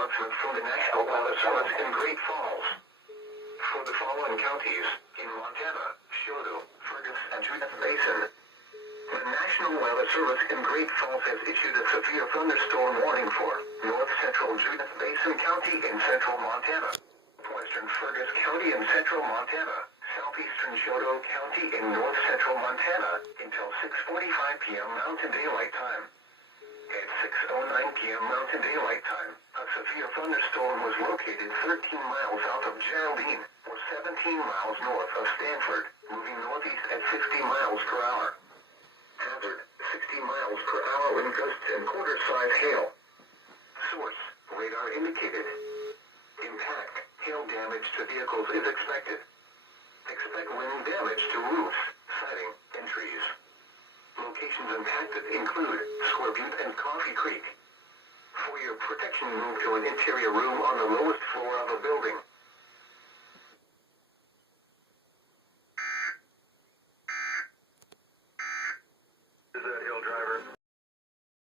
announcement from the National Weather Service in Great Falls. For the following counties, in Montana, Choteau, Fergus, and Judith Basin, the National Weather Service in Great Falls has issued a severe thunderstorm warning for north central Judith Basin County in central Montana, western Fergus County in central Montana, southeastern Choteau County in north central Montana, until 6:45 p.m. Mountain Daylight Time. At 6:09 p.m. Mountain Daylight Time, a severe thunderstorm was located 13 miles south of Geraldine, or 17 miles north of Stanford, moving northeast at 60 miles per hour. Hazard, 60 miles per hour wind gusts and quarter-size hail. Source, radar indicated. Impact, hail damage to vehicles is expected. Expect wind damage to roofs, siding, and trees. Locations impacted include Square Butte and Coffee Creek. For your protection, move to an interior room on the lowest floor of a building.